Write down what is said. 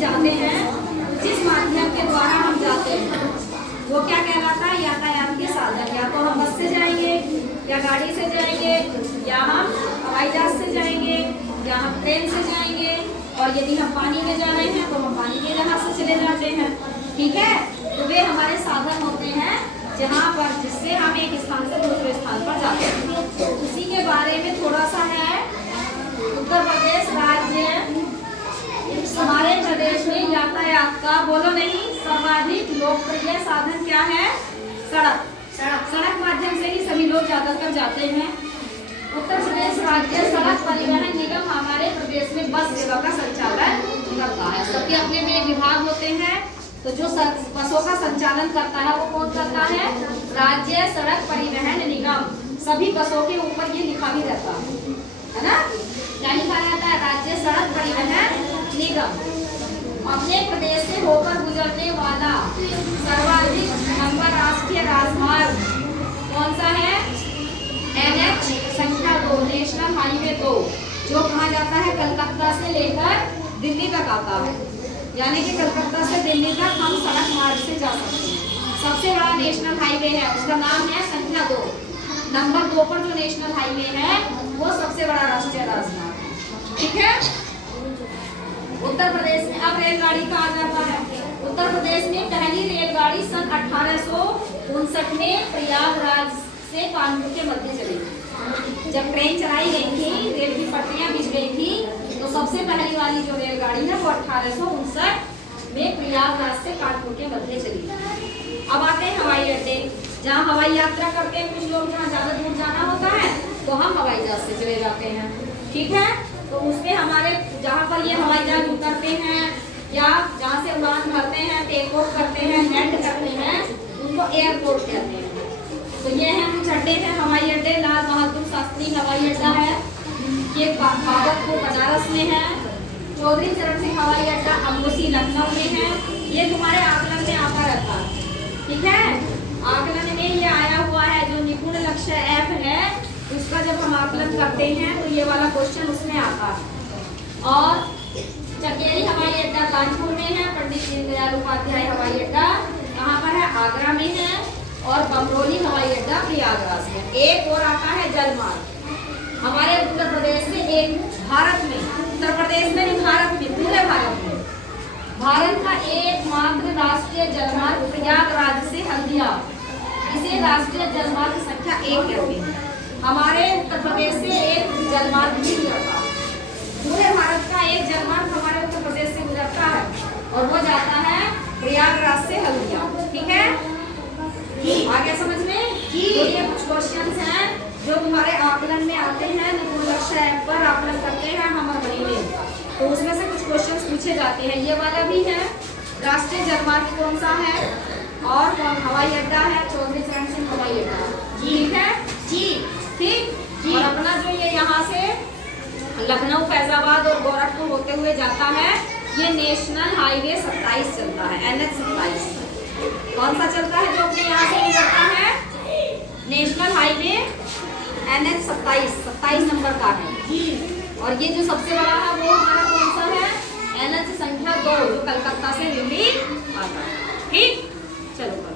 जाते हैं, जिस माध्यम के द्वारा हम जाते हैं वो क्या कहलाता है? यातायात के साधन। या तो हम बस से जाएंगे, या गाड़ी से जाएंगे, या हम हवाई जहाज से जाएंगे, या हम ट्रेन से जाएंगे, और यदि हम पानी में जा रहे हैं तो हम पानी के जहाज से चले जाते हैं। ठीक है, तो वे हमारे साधन होते हैं जहाँ पर जिससे हम एक स्थान से दूसरे स्थान पर जाते हैं। तो उसी के बारे में थोड़ा सा है। उत्तर प्रदेश राज्य हमारे प्रदेश में यातायात का, बोलो नहीं, सर्वाधिक लोकप्रिय साधन क्या है? सड़क। सड़क माध्यम से ही सभी लोग ज्यादातर जाते हैं। उत्तर प्रदेश राज्य सड़क परिवहन निगम हमारे प्रदेश में बस सेवा का संचालन करता है। सबके अपने अपने विभाग होते हैं, तो जो बसों का संचालन करता है वो कौन करता है? राज्य सड़क परिवहन निगम। सभी बसों के ऊपर ये लिखा भी रहता है ना, क्या लिखा रहता है? राज्य सड़क परिवहन निगम। अपने प्रदेश से होकर गुजरने वाला सर्वाधिक नंबर राष्ट्रीय राजमार्ग कौन सा है? NH संख्या 2, नेशनल हाईवे 2, जो कहा जाता है कलकत्ता से लेकर दिल्ली तक आता है। यानी कि कलकत्ता से दिल्ली तक हम सड़क मार्ग से जा सकते हैं। सबसे बड़ा नेशनल हाईवे है, उसका नाम है संख्या 2। नंबर 2 पर जो नेशनल हाईवे है वो सबसे बड़ा राष्ट्रीय राजमार्ग है। ठीक है। उत्तर प्रदेश में अब रेलगाड़ी का आ जाता है। उत्तर प्रदेश में पहली रेलगाड़ी सन 1859 में प्रयागराज से कानपुर के मध्य चली। जब ट्रेन चलाई गई थी, रेल की पटरियां बिछ गई थी, तो सबसे पहली वाली जो रेलगाड़ी है वो 1859 में प्रयागराज से कानपुर के मध्य चली। अब आते हैं हवाई अड्डे, जहाँ हवाई यात्रा करते हैं कुछ लोग, जहाँ ज्यादा दूर जाना होता है तो हम हवाई जहाज से चले जाते हैं। ठीक है, तो उसमें हमारे जहाँ पर ये हवाई जहाज उतरते हैं या जहाँ से उड़ान भरते हैं, टेक ऑफ करते हैं, लैंड करते हैं, उनको एयरपोर्ट कहते हैं। तो ये है कुछ अड्डे हैं हवाई अड्डे। लाल बहादुर शास्त्री हवाई अड्डा है, ये भागलपुर बनारस में है। चौधरी चरण सिंह हवाई अड्डा अमरोसी लखनऊ में है। ये तुम्हारे आकलन में आता रहता है। ठीक है, आकलन में ये आया हुआ है, जो निपुण लक्ष्य ऐप है उसका जब हम आकलन करते हैं तो ये वाला क्वेश्चन उसमें आता है। और चकेरी हवाई अड्डा कानपुर में है। पंडित दीनदयाल उपाध्याय हवाई अड्डा कहाँ पर है? आगरा में है। और बमरोली हवाई अड्डा प्रयागराज में। एक और आता है जलमार्ग हमारे उत्तर प्रदेश से, एक भारत में, उत्तर प्रदेश में नहीं भारत में, पूरे भारत में भारत का एकमात्र राष्ट्रीय जलमार्ग प्रयागराज से हल्दिया, इसे राष्ट्रीय जलमार्ग संख्या 1 कहते हैं। हमारे उत्तर प्रदेश से एक जलमार्ग भी गुजरता है। पूरे भारत का एक जलमार्ग हमारे उत्तर प्रदेश से गुजरता है और वो जाता है प्रयागराज से हल्दिया। ठीक है, आगे समझ में? तो ये कुछ क्वेश्चंस हैं जो तुम्हारे आकलन में आते हैं। निपुण लक्ष्य ऐप पर आकलन करते हैं हम हर महीने, तो उसमें से कुछ क्वेश्चंस पूछे जाते हैं। ये वाला भी है, राष्ट्रीय जलमार्ग कौन सा है और कौन हवाई अड्डा है? चौधरी चरण सिंह हवाई अड्डा। ठीक है जी, ठीक। और अपना जो ये यहाँ से लखनऊ, फैजाबाद और गोरखपुर होते हुए जाता है, ये नेशनल हाईवे 27 चलता है, NH 27। कौन सा चलता है जो अपने यहाँ से गुजरता है? नेशनल हाईवे NH 27 नंबर का है। और ये जो सबसे बड़ा है वो हमारा कौन सा है? NH संख्या 2, जो कलकत्ता से दिल्ली आता है। ठीक, चलो।